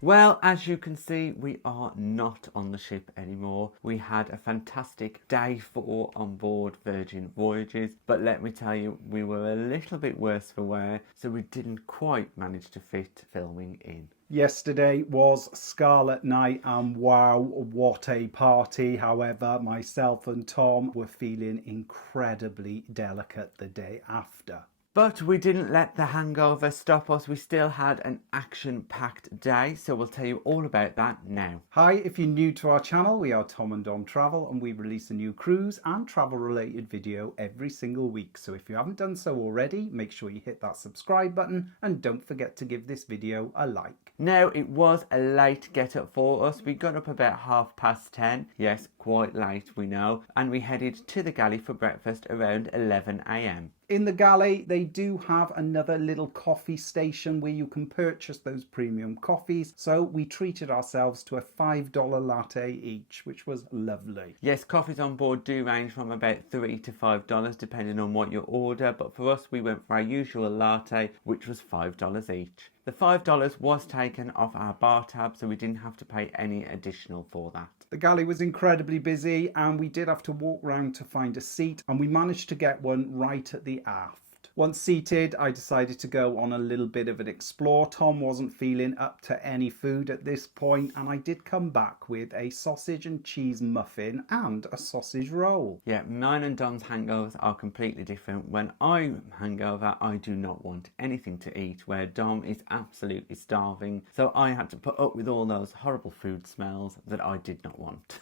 Well, as you can see, we are not on the ship anymore. We had a fantastic day 4 on board Virgin Voyages, but let me tell you, we were a little bit worse for wear, so we didn't quite manage to fit filming in. Yesterday was Scarlet Night, and wow, what a party. However, myself and Tom were feeling incredibly delicate the day after. But we didn't let the hangover stop us. We still had an action-packed day, so we'll tell you all about that now. Hi, if you're new to our channel, we are Tom and Dom Travel, and we release a new cruise and travel related video every single week. So if you haven't done so already, make sure you hit that subscribe button and don't forget to give this video a like. Now, it was a late get up for us. We got up about 10:30. Yes, quite late, we know. And we headed to the galley for breakfast around 11 a.m. In the galley, they do have another little coffee station where you can purchase those premium coffees. So we treated ourselves to a $5 latte each, which was lovely. Yes, coffees on board do range from about $3 to $5 depending on what you order. But for us, we went for our usual latte, which was $5 each. The $5 was taken off our bar tab, so we didn't have to pay any additional for that. The galley was incredibly busy and we did have to walk round to find a seat, and we managed to get one right at the aft. Once seated, I decided to go on a little bit of an explore. Tom wasn't feeling up to any food at this point, and I did come back with a sausage and cheese muffin and a sausage roll. Yeah, mine and Dom's hangovers are completely different. When I'm hangover, I do not want anything to eat, where Dom is absolutely starving. So I had to put up with all those horrible food smells that I did not want.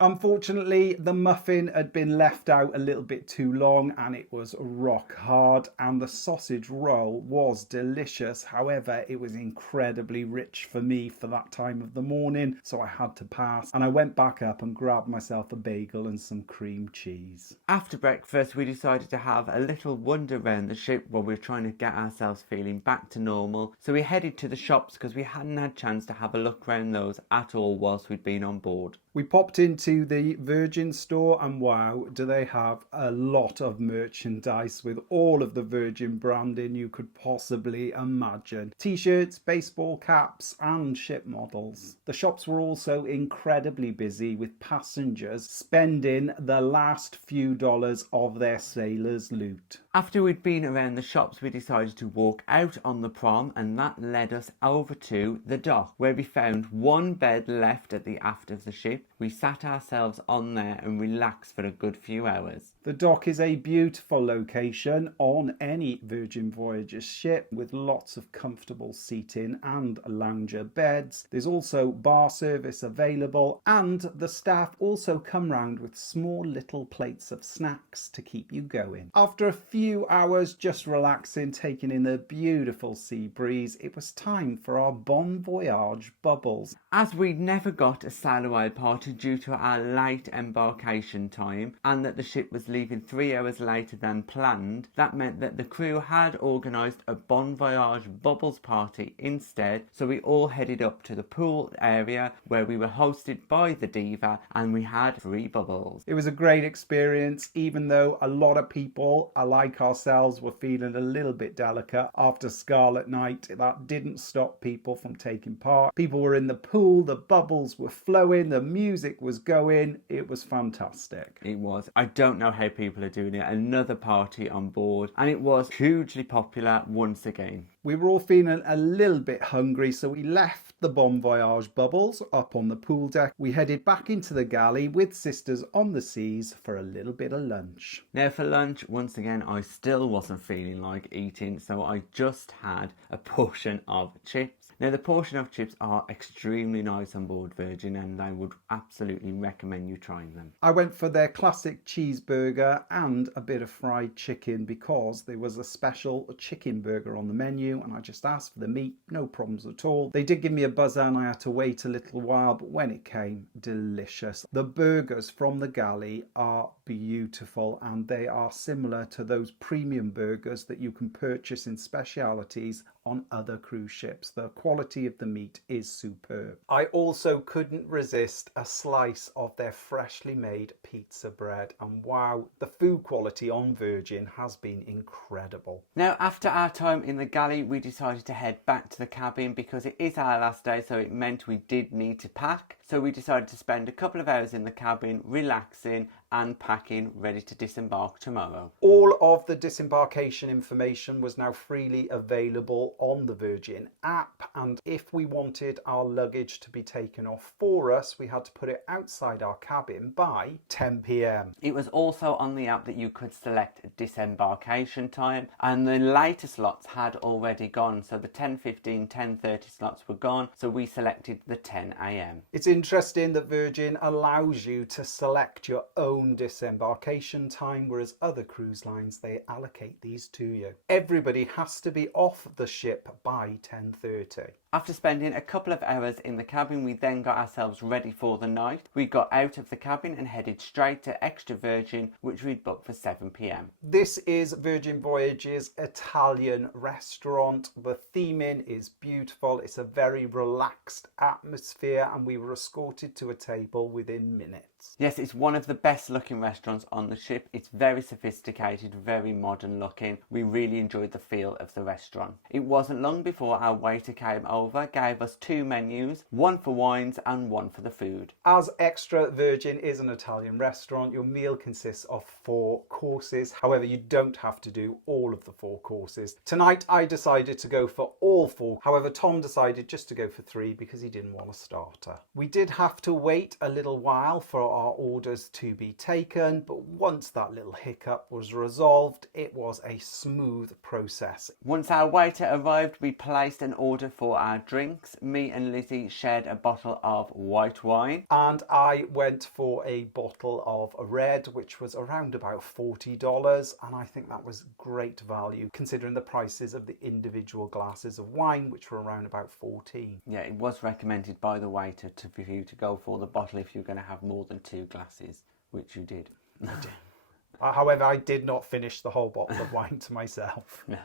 Unfortunately, the muffin had been left out a little bit too long and it was rock hard, and the sausage roll was delicious. However, it was incredibly rich for me for that time of the morning, so I had to pass, and I went back up and grabbed myself a bagel and some cream cheese. After breakfast, we decided to have a little wander around the ship while we were trying to get ourselves feeling back to normal. So we headed to the shops because we hadn't had a chance to have a look around those at all whilst we'd been on board. We popped into the Virgin store, and wow, do they have a lot of merchandise with all of the Virgin branding you could possibly imagine. T-shirts, baseball caps and ship models. The shops were also incredibly busy with passengers spending the last few dollars of their sailors' loot. After we'd been around the shops, we decided to walk out on the prom, and that led us over to the dock, where we found one bed left at the aft of the ship. We sat ourselves on there and relaxed for a good few hours. The dock is a beautiful location on any Virgin Voyages ship with lots of comfortable seating and lounger beds. There's also bar service available, and the staff also come round with small little plates of snacks to keep you going. After a few hours just relaxing, taking in the beautiful sea breeze, it was time for our Bon Voyage Bubbles. As we'd never got a sail away party due to our late embarkation time, and that the ship was leaving 3 hours later than planned, that meant that the crew had organised a Bon Voyage Bubbles party instead. So we all headed up to the pool area where we were hosted by the diva, and we had free bubbles. It was a great experience, even though a lot of people, like ourselves, were feeling a little bit delicate after Scarlet Night. That didn't stop people from taking part. People were in the pool, the bubbles were flowing, the music was going. It was fantastic. It was. I don't know how people are doing it. Another party on board, and it was hugely popular once again. We were all feeling a little bit hungry, so we left the Bon Voyage Bubbles up on the pool deck. We headed back into the galley with Sisters on the Seas for a little bit of lunch. Now for lunch, once again, I still wasn't feeling like eating, so I just had a portion of chips. Now the portion of chips are extremely nice on board Virgin, and I would absolutely recommend you trying them. I went for their classic cheeseburger and a bit of fried chicken because there was a special chicken burger on the menu, and I just asked for the meat, no problems at all. They did give me a buzzer and I had to wait a little while, but when it came, delicious. The burgers from the galley are beautiful, and they are similar to those premium burgers that you can purchase in specialities on other cruise ships. The quality of the meat is superb. I also couldn't resist a slice of their freshly made pizza bread, and wow, the food quality on Virgin has been incredible. Now, after our time in the galley, we decided to head back to the cabin because it is our last day, so it meant we did need to pack. So we decided to spend a couple of hours in the cabin, relaxing and packing, ready to disembark tomorrow. All of the disembarkation information was now freely available on the Virgin app, and if we wanted our luggage to be taken off for us, we had to put it outside our cabin by 10 p.m. It was also on the app that you could select disembarkation time, and the later slots had already gone, so the 10:15, 10:30 slots were gone, so we selected the 10 a.m. It's interesting that Virgin allows you to select your own disembarkation time, whereas other cruise lines, they allocate these to you. Everybody has to be off the ship by 10:30. After spending a couple of hours in the cabin, we then got ourselves ready for the night. We got out of the cabin and headed straight to Extra Virgin, which we'd booked for 7 p.m. This is Virgin Voyages Italian restaurant. The theming is beautiful. It's a very relaxed atmosphere, and we were escorted to a table within minutes. Yes, it's one of the best looking restaurants on the ship. It's very sophisticated, very modern looking. We really enjoyed the feel of the restaurant. It wasn't long before our waiter came over, gave us 2 menus, one for wines and one for the food. As Extra Virgin is an Italian restaurant, your meal consists of 4 courses. However, you don't have to do all of the 4 courses. Tonight I decided to go for all 4. However, Tom decided just to go for 3 because he didn't want a starter. We did have to wait a little while for our orders to be taken, but once that little hiccup was resolved, it was a smooth process. Once our waiter arrived, we placed an order for our drinks. Me and Lizzie shared a bottle of white wine. And I went for a bottle of red, which was around about $40, and I think that was great value considering the prices of the individual glasses of wine, which were around about $14. Yeah, it was recommended by the waiter for you to go for the bottle if you're going to have more than 2 glasses, which you did. I did. However, I did not finish the whole bottle of wine to myself. No.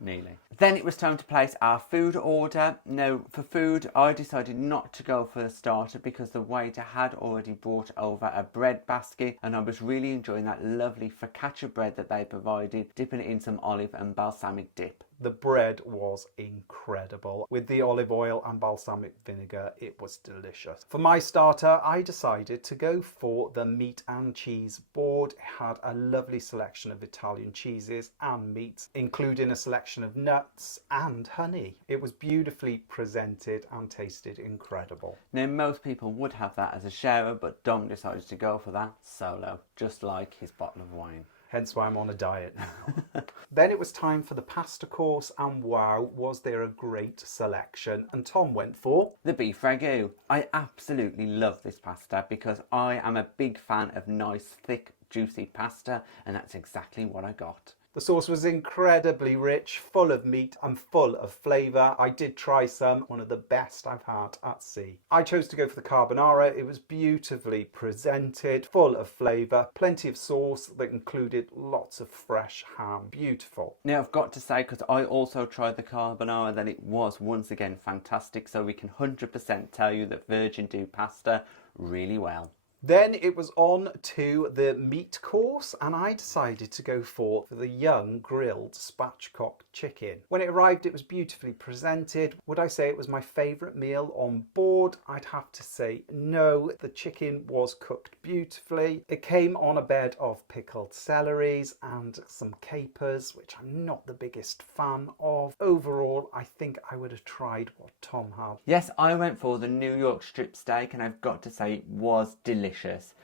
Nearly. Then it was time to place our food order. Now, for food, I decided not to go for a starter because the waiter had already brought over a bread basket, and I was really enjoying that lovely focaccia bread that they provided, dipping it in some olive and balsamic dip. The bread was incredible. With the olive oil and balsamic vinegar, it was delicious. For my starter, I decided to go for the meat and cheese board. It had a lovely selection of Italian cheeses and meats, including a selection of nuts and honey. It was beautifully presented and tasted incredible. Now, most people would have that as a sharer, but Dom decided to go for that solo, just like his bottle of wine. Hence why I'm on a diet now. Then it was time for the pasta course, and wow, was there a great selection. And Tom went for the beef ragu. I absolutely love this pasta because I am a big fan of nice, thick, juicy pasta, and that's exactly what I got. The sauce was incredibly rich, full of meat and full of flavour. I did try some, one of the best I've had at sea. I chose to go for the carbonara. It was beautifully presented, full of flavour, plenty of sauce that included lots of fresh ham. Beautiful. Now, I've got to say, because I also tried the carbonara, that it was once again fantastic, so we can 100% tell you that Virgin do pasta really well. Then it was on to the meat course, and I decided to go for the young grilled spatchcock chicken. When it arrived, it was beautifully presented. Would I say it was my favourite meal on board? I'd have to say no. The chicken was cooked beautifully. It came on a bed of pickled celeries and some capers, which I'm not the biggest fan of. Overall, I think I would have tried what Tom had. Yes, I went for the New York strip steak, and I've got to say it was delicious.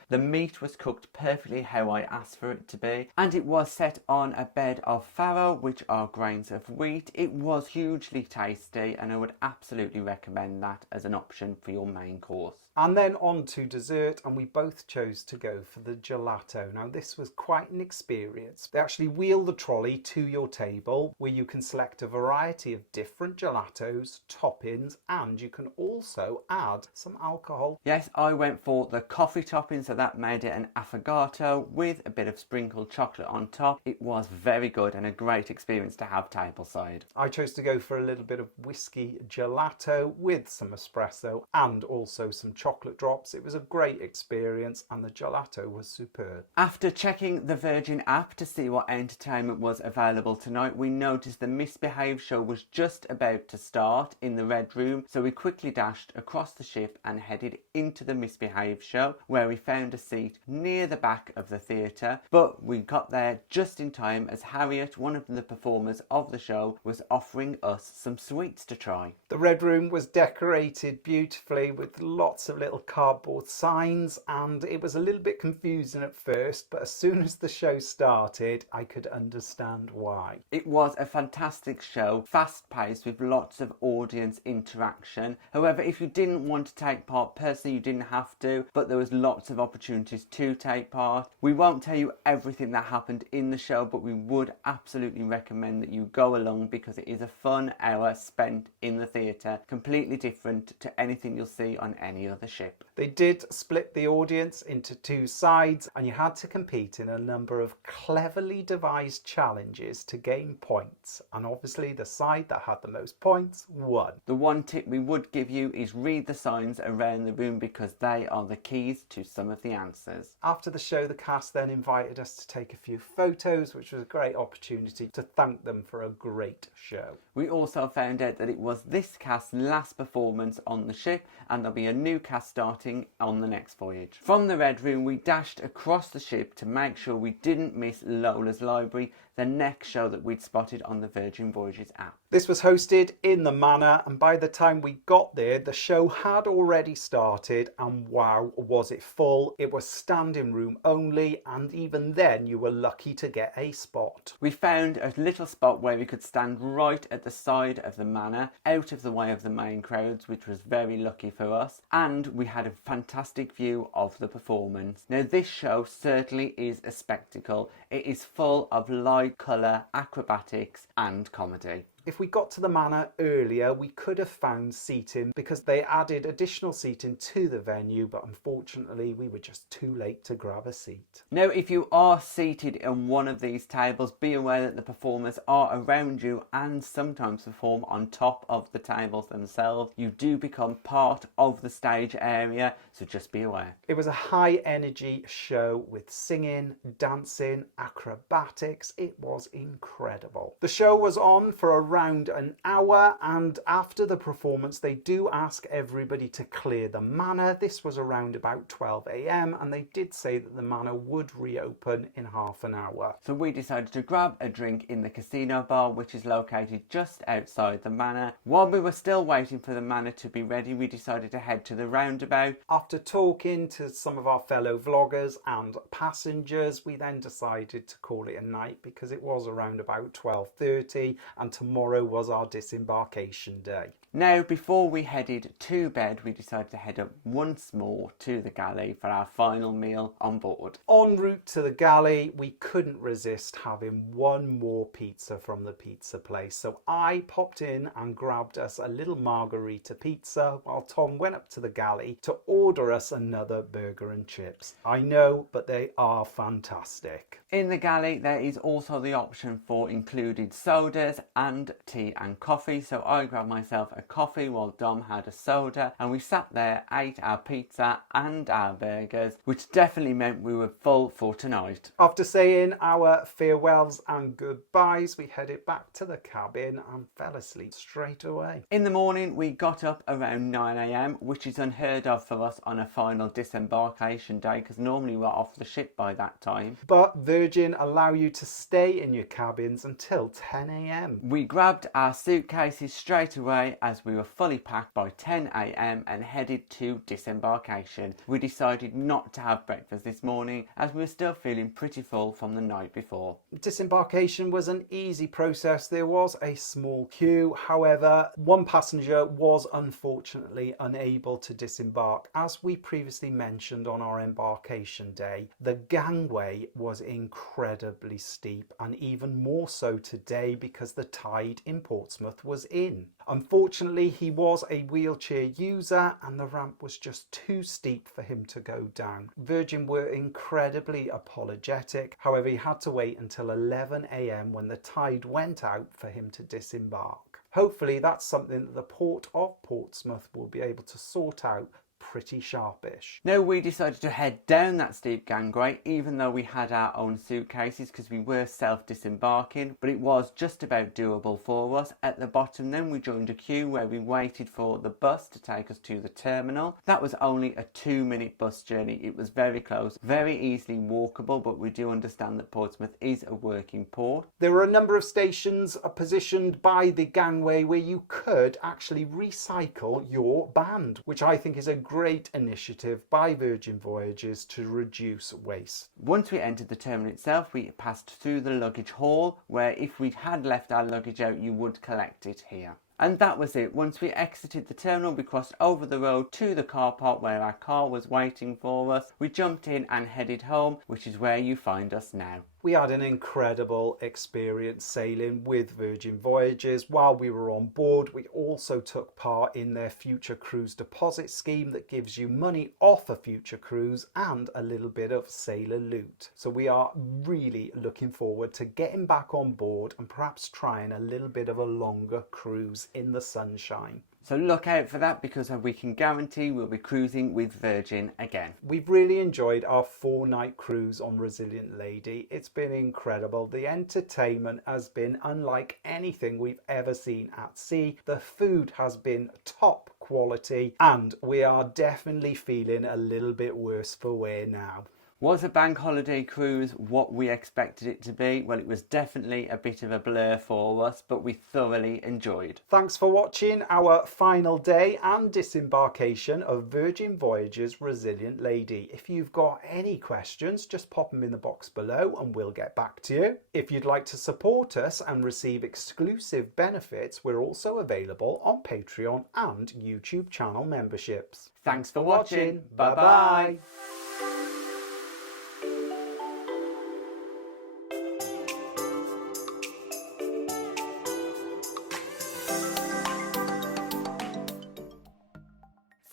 The meat was cooked perfectly how I asked for it to be, and it was set on a bed of farro, which are grains of wheat. It was hugely tasty, and I would absolutely recommend that as an option for your main course. And then on to dessert, and we both chose to go for the gelato. Now this was quite an experience. They actually wheel the trolley to your table where you can select a variety of different gelatos, toppings, and you can also add some alcohol. Yes, I went for the coffee topping, so that made it an affogato with a bit of sprinkled chocolate on top. It was very good and a great experience to have tableside. I chose to go for a little bit of whiskey gelato with some espresso and also some chocolate drops. It was a great experience and the gelato was superb. After checking the Virgin app to see what entertainment was available tonight, we noticed the Misbehave show was just about to start in the Red Room, so we quickly dashed across the ship and headed into the Misbehave show, where we found a seat near the back of the theatre, but we got there just in time as Harriet, one of the performers of the show, was offering us some sweets to try. The Red Room was decorated beautifully with lots of little cardboard signs, and it was a little bit confusing at first, but as soon as the show started I could understand why. It was a fantastic show, fast-paced with lots of audience interaction. However, if you didn't want to take part personally, you didn't have to, but there was lots of opportunities to take part. We won't tell you everything that happened in the show, but we would absolutely recommend that you go along because it is a fun hour spent in the theatre, completely different to anything you'll see on any other ship. They did split the audience into two sides and you had to compete in a number of cleverly devised challenges to gain points, and obviously the side that had the most points won. The one tip we would give you is read the signs around the room because they are the keys to some of the answers. After the show, the cast then invited us to take a few photos, which was a great opportunity to thank them for a great show. We also found out that it was this cast's last performance on the ship and there'll be a new cast starting on the next voyage. From the Red Room we dashed across the ship to make sure we didn't miss Lolas Library, the next show that we'd spotted on the Virgin Voyages app. This was hosted in the Manor, and by the time we got there the show had already started, and wow was it full. It was standing room only, and even then you were lucky to get a spot. We found a little spot where we could stand right at the side of the Manor, out of the way of the main crowds, which was very lucky for us, and we had a fantastic view of the performance. Now this show certainly is a spectacle. It is full of light, colour, acrobatics and comedy. If we got to the Manor earlier, we could have found seating because they added additional seating to the venue, but unfortunately we were just too late to grab a seat. Now, if you are seated in one of these tables, be aware that the performers are around you and sometimes perform on top of the tables themselves. You do become part of the stage area, so just be aware. It was a high energy show with singing, dancing, acrobatics. It was incredible. The show was on for around an hour, and after the performance they do ask everybody to clear the Manor. This was around about 12 AM and they did say that the Manor would reopen in half an hour. So we decided to grab a drink in the casino bar, which is located just outside the Manor. While we were still waiting for the Manor to be ready, we decided to head to the roundabout. After talking to some of our fellow vloggers and passengers, we then decided to call it a night because it was around about 12:30 and tomorrow was our disembarkation day. Now, before we headed to bed, we decided to head up once more to the galley for our final meal on board. En route to the galley, we couldn't resist having one more pizza from the pizza place. So I popped in and grabbed us a little margarita pizza while Tom went up to the galley to order us another burger and chips. I know, but they are fantastic. In the galley, there is also the option for included sodas and tea and coffee. So I grabbed myself a coffee while Dom had a soda, and we sat there, ate our pizza and our burgers, which definitely meant we were full for tonight. After saying our farewells and goodbyes, we headed back to the cabin and fell asleep straight away. In the morning, we got up around 9 AM, which is unheard of for us on a final disembarkation day because normally we're off the ship by that time. But Virgin allow you to stay in your cabins until 10 AM. We grabbed grabbed our suitcases straight away as we were fully packed by 10 AM and headed to disembarkation. We decided not to have breakfast this morning as we were still feeling pretty full from the night before. Disembarkation was an easy process. There was a small queue. However, one passenger was unfortunately unable to disembark. As we previously mentioned on our embarkation day, the gangway was incredibly steep, and even more so today because the tide in Portsmouth was in. Unfortunately, he was a wheelchair user and the ramp was just too steep for him to go down. Virgin were incredibly apologetic. However, he had to wait until 11 AM when the tide went out for him to disembark. Hopefully that's something that the Port of Portsmouth will be able to sort out pretty sharpish. Now we decided to head down that steep gangway even though we had our own suitcases because we were self-disembarking, but it was just about doable for us. At the bottom then we joined a queue where we waited for the bus to take us to the terminal. That was only a 2-minute bus journey. It was very close, very easily walkable, but we do understand that Portsmouth is a working port. There were a number of stations positioned by the gangway where you could actually recycle your band, which I think is a great initiative by Virgin Voyages to reduce waste. Once we entered the terminal itself, we passed through the luggage hall where if we had left our luggage out, you would collect it here. And that was it. Once we exited the terminal, we crossed over the road to the car park where our car was waiting for us. We jumped in and headed home, which is where you find us now. We had an incredible experience sailing with Virgin Voyages. While we were on board, we also took part in their future cruise deposit scheme that gives you money off a future cruise and a little bit of sailor loot. So we are really looking forward to getting back on board and perhaps trying a little bit of a longer cruise in the sunshine. So look out for that because we can guarantee we'll be cruising with Virgin again. We've really enjoyed our 4-night cruise on Resilient Lady. It's been incredible. The entertainment has been unlike anything we've ever seen at sea. The food has been top quality and we are definitely feeling a little bit worse for wear now. Was a bank holiday cruise what we expected it to be? Well, it was definitely a bit of a blur for us, but we thoroughly enjoyed. Thanks for watching our final day and disembarkation of Virgin Voyages Resilient Lady. If you've got any questions, just pop them in the box below and we'll get back to you. If you'd like to support us and receive exclusive benefits, we're also available on Patreon and YouTube channel memberships. Thanks for watching. Bye-bye.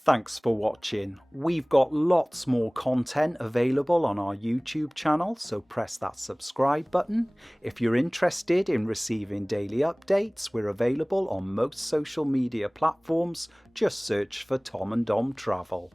Thanks for watching. We've got lots more content available on our YouTube channel, so press that subscribe button. If you're interested in receiving daily updates, we're available on most social media platforms. Just search for Tom and Dom Travel.